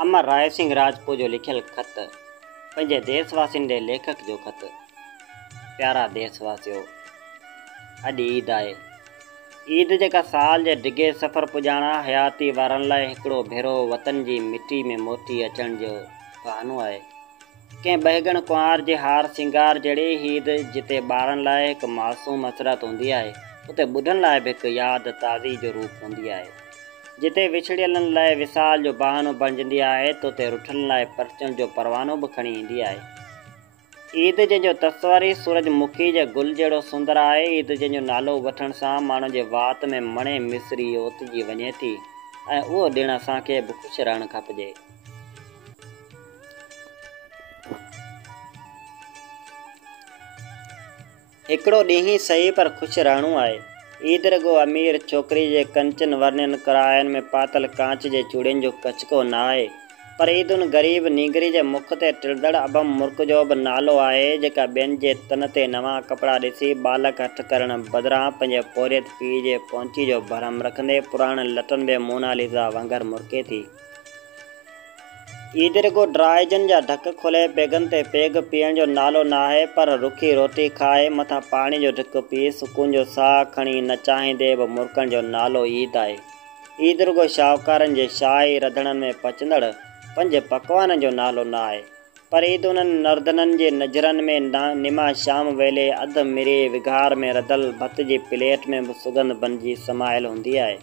अमर राय सिंह राजपूत जो लिखियल खत पंहिंजे देशवासियुनि ॾे लेखक जो खत। प्यारा देशवासियो, अॼु ईद आहे। ईद जेका साल जे डिघे सफ़र पुॼाणा हयाती वारनि लाइ हिकिड़ो भेरो वतन जी मिटी में मोटी अचण जो बहानो आहे। कंहिं बहगण कुंवार जे हार सिंगार जहिड़ी ईद जिते ॿारनि लाइ हिकु मासूम हसरत हूंदी आहे, उते ॿुढनि लाइ बि हिकु यादि ताज़ी जो रूप हूंदी आहे। जिते विछड़ियलनि लाइ विसाल जो बहानो बणिजंदी आहे, त उते रुठनि लाइ परचण जो परवानो बि खणी ईंदी आहे। ईद जंहिंजो तस्वरी सूरजमुखी जे गुल जहिड़ो सुंदर आहे, ईद जंहिंजो नालो वठण सां माण्हू जे वात में मणे मिसरी ओतिजी वञे थी, ऐं उहो ॾिणु असांखे बि ख़ुशि रहणु खपिजे। हिकिड़ो ॾींहुं सही पर ख़ुशि रहणो आहे। ईद रुॻो अमीर छोकिरी जे कंचन वर्णन करायनि में पातल कांच जे चूड़ियुनि जो कचको न आहे, पर ईद उन ग़रीब नीगरी जे मुख ते टिरदड़ अबम मुर्क जो बि नालो आहे, जेका ॿियनि जे तन ते नवां कपिड़ा ॾिसी बालक हथ करण बदिरां पंहिंजे पोरियत पीउ जे पहुंची जो भरम रखंदे पुराणनि लटनि में मोनालिसा वांगुरु मुर्के थी। ईद रुॻो ड्राइजन जा ढक खोले पेगनि ते पेग पीअण जो नालो न आहे, पर रुखी रोटी खाए मथां पाणी जो ढिक पी सुकून जो साह खणी न चाहींदे बि मुर्कण जो नालो ईद आहे। ईद रुॻो शाहूकारनि जे शाही रधणनि में पचंदड़ पंज पकवाननि जो नालो न आहे, पर ईद उन्हनि नर्दननि जे नज़रनि में निमा शाम वेले अधु मिरी विघार में रधल भत जी प्लेट में बि सुगंध बणिजी समायल हूंदी आहे।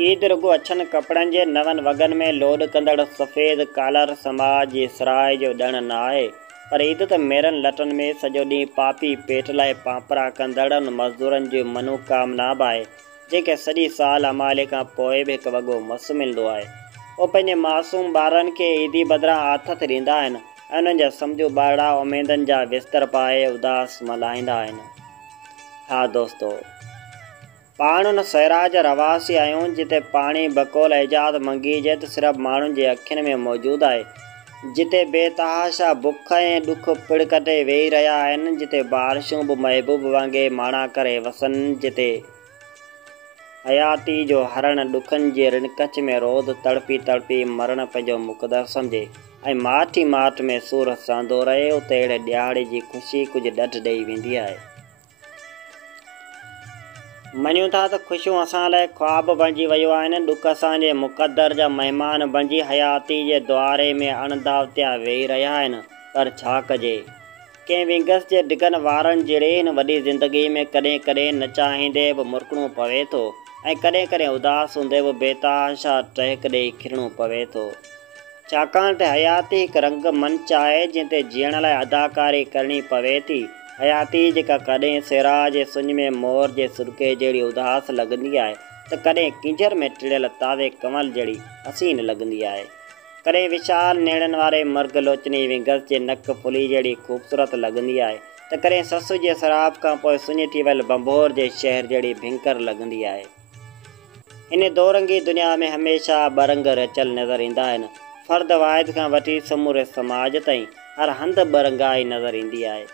ईद रुॻो अछनि कपिड़नि जे नवनि वॻनि में लोड कंदड़ सफ़ेद कालर समाज जी सराय जो ॾिणु न आहे, पर ईद त मेरनि लटनि में सॼो ॾींहुं पापी पेट लाइ पापरा कंदड़नि मज़दूरनि जी मनोकामना बि आहे, जेके सॼी साल अमाले खां पोइ बि हिकु वॻो मस मिलंदो आहे। उहे पंहिंजे मासूम ॿारनि खे ईदी बदिरां आथत ॾींदा आहिनि ऐं उन्हनि जा सम्झू ॿारड़ा उमेदनि जा बिस्तर पाए उदास मल्हाईंदा आहिनि। हा दोस्तो, पाण उन सहरा जा रवासी आहियूं जिते पाणी बकोल इजाद मंगीजे त सिर्फ़ु माण्हुनि जे अखियुनि में मौजूदु आहे, जिते बेतहाशा बुख ऐं ॾुख पिड़कटे वेही रहिया आहिनि, जिते बारिशूं बि महबूब वांगुरु माणा करे वसनि, जिते हयाती जो हरण ॾुखनि जे रिणकच में रोज़ तड़पी तड़पी मरण पंहिंजो मुक़दर सम्झे ऐं माठी माठ में सूर सांदो रहे, उते अहिड़े ॾियारी जी ख़ुशी कुझु ॾढ ॾेई वेंदी आहे। मञूं था त ख़ुशियूं असां लाइ ख्वाब बणिजी वियूं आहिनि, ॾुख असांजे मुक़दर जा महिमान बणिजी हयाती जे द्वारे में अणदावतिया वेही रहिया आहिनि, पर छा कजे। कंहिं विंगस जे डिगन वारनि जहिड़े हिन वॾी ज़िंदगी में कॾहिं कॾहिं न चाहींदे बि मुरकणो पवे थो, ऐं कॾहिं कॾहिं उदास हूंदे बि बेतहाशा टहिक ॾेई खिलणो पवे थो, छाकाणि त हयाती हिकु रंग मंच आहे जंहिं ते जीअण लाइ अदाकारी करणी पवे थी। हयाती जेका कॾहिं सिराज जे सुंज में मोर जे सुर्के जहिड़ी उदास लॻंदी आहे, त कॾहिं किंजर में टिड़ियल ताज़े कंवल जहिड़ी हसीन लॻंदी आहे, कॾहिं विशाल नेणनि वारे मर्ग लोचनी विंगस जे नक फुली जहिड़ी ख़ूबसूरत लॻंदी आहे, त कॾहिं ससु जे शराब खां पोइ सुञ थी वियल बंबोर जे शहर जहिड़ी भिंकर लॻंदी आहे। इन दोरंगी दुनिया में हमेशह ॿ रंग रचियल नज़र ईंदा आहिनि। फ़र्द वाहिद खां वठी समूरे समाज ताईं हर हंधि ॿ रंगाई नज़र ईंदी आहे।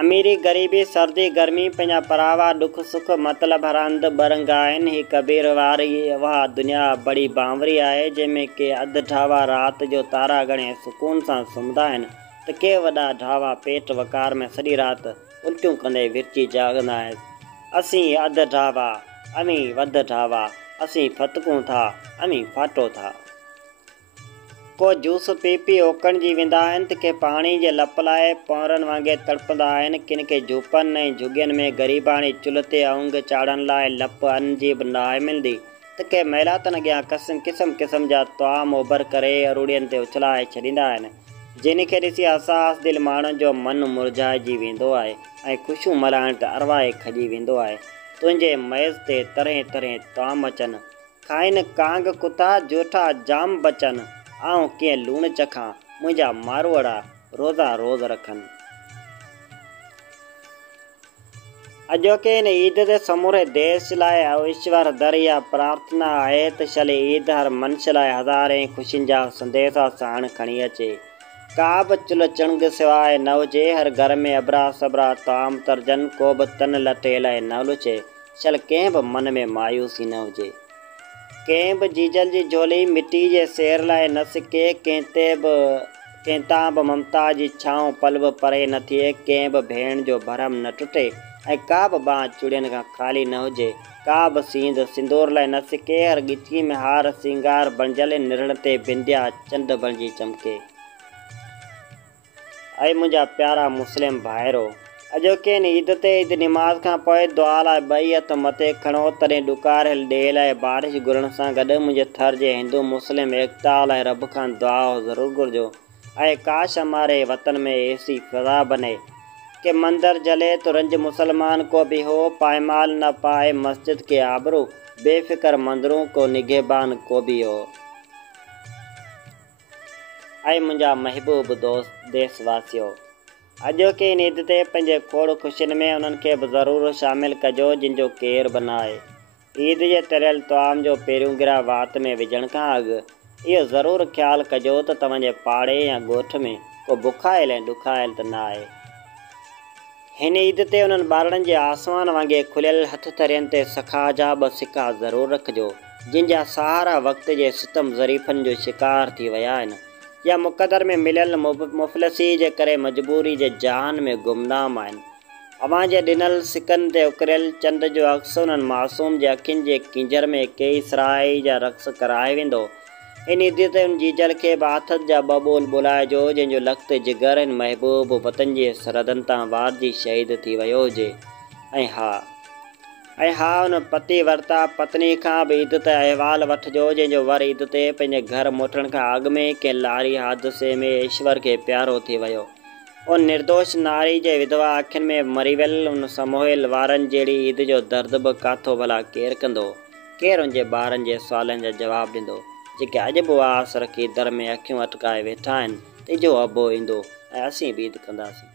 अमीरी ग़रीबी सर्दी गर्मी पंहिंजा परावा ॾुख सुख मतिलब हर हंधि ॿ रंग आहिनि। हीअ कबीर वारी उहा दुनिया बड़ी बांवरी आहे, जंहिंमें के अधु ढावा राति जो तारा ॻणे सुकून सां सुम्हंदा आहिनि, त के वॾा ढावा पेट वकार में सॼी राति उल्टियूं कंदे विरची जाॻंदा आहिनि। असीं अधु ढावा अमीं वधि ढावा, असीं फतकूं था अमीं फाटो था। को जूस पी पी ओकणिजी वेंदा आहिनि, त के पाणी जे लप लाइ पौरनि वांगुरु तड़पंदा आहिनि, किन खे झूपनि ऐं झुॻियुनि में ग़रीबाणी चुल्ह ते अऊंग चाढ़ण लाइ लप अन्न जी बि नाहे मिलंदी, त के महिलातनि अॻियां क़िस्म क़िस्म जा तवाम उभर करे अरूड़ियुनि ते उछलाए छॾींदा आहिनि, जिन खे ॾिसी असास दिलि माण्हुनि जो मन मुरझाइजी वेंदो आहे ऐं ख़ुशियूं मल्हाइण त अरवाए खॼी वेंदो आहे। तुंहिंजे मेज़ ते तरह तरह ताम अचनि, खाइनि कांग कुता जोठा जाम बचनि, आऊं कीअं लूण चखां मुंहिंजा मारवड़ा रोज़ा रोज़ रखनि। अॼोके इन ईद ते समूरे देश लाइ ईश्वर दर इहा प्रार्थना आहे त शले ईद हर मनुष्य लाइ हज़ारे ख़ुशियुनि जा संदेसा साण खणी अचे। का बि चुल्ह चणग सिवाय न हुजे, हर घर में अबरा सबरा ताम तर्जन, को बि तन लटे लाइ न लुचे, चल कंहिं बि मन में मायूसी न हुजे। कंहिं बि जीजल जी झोली मिटी जे सेर लाइ न सिके, कंहिं तां बि ममता जी छांव पल बि परे न थिए, कंहिं बि भेण जो भरम न टुटे, ऐं का बि बांह चूड़ियुनि खां ख़ाली न हुजे, का बि सींद सिंदूर लाइ न सिके, हर ॻिची में हार सिंगार बणिजल, निरण ते बिंदिया चंड बणिजी चमके। ऐं मुंहिंजा प्यारा मुस्लिम भाइरो, अॼोके ईद ते ईद निमाज़ खां पोइ दुआ लाइ ॿई हथ मथे खणो, तॾहिं ॾुकारियल ॾे लाइ बारिश घुरण सां गॾु मुंहिंजे थर जे हिंदू मुस्लिम एकता लाइ रब खां दुआ ज़रूरु घुरिजो। ऐं काश हमारे वतन में ऐसी फ़ज़ा बने कि मंदिर जले तो रंज मुसलमान को भी हो, पायमाल न पाए मस्जिद के आबरू, बेफ़िक्र मंदिरों को निगहबान को भी हो। ऐं मुंहिंजा महबूब दोस्त देशवासियो, अॼोके ईद ते पंहिंजे खोड़ ख़ुशियुनि में उन्हनि खे बि ज़रूरु शामिलु कजो जिन जो केरु बि न आहे। ईद जे तरियल तआम जो पहिरियों गिरा वात में विझण खां अॻु इहो ज़रूरु ख़्यालु कजो त तव्हांजे पाड़े या ॻोठ में को बुखायल ऐं ॾुखायल त न आहे। हिन ईद ते उन्हनि ॿारनि जे आसमान वांगुरु खुलियल हथ थरियनि ते सखा जा ॿ सिका ज़रूरु रखिजो, जिन जा सहारा वक़्त जे सितम ज़रीफ़नि जो शिकार थी विया आहिनि, या मुक़दर में मिलियल मुफ़लिसी जे करे मजबूरी जे जहान में गुमनाम आहिनि। अव्हां जे ॾिनल सिकनि ते उकरियल चंड जो अक्स उन्हनि मासूम जे अखियुनि जे किंजर में कई सराई जा रक़्स कराए वेंदो। इन ईद ते उन जीजल खे बि आथत जा ॿ ॿोल ॿुलाइजो जंहिंजो लख़्त जिगर हिन महबूब वतन जे सरहदनि तां वारजी शहीद थी वियो हुजे। ऐं हा उन पति वरिता पत्नी खां बि ईद ते अहिवाल वठिजो जंहिंजो वर ईद ते पंहिंजे घर मोटण खां अॻु में कंहिं लारी हादसे में ईश्वर खे प्यारो थी वियो। उन निर्दोष नारी जे विधवा अखियुनि में मरी वियल उन समोहियल वारनि जहिड़ी ईद जो दर्द बि काथो भला केरु कंदो, केरु उनजे ॿारनि जे सुवालनि जा जवाब ॾींदो, जेके अॼु बि आस रखी दर में अखियूं अटकाए वेठा आहिनि त जो अबो ईंदो ऐं असीं बि ईद कंदासीं।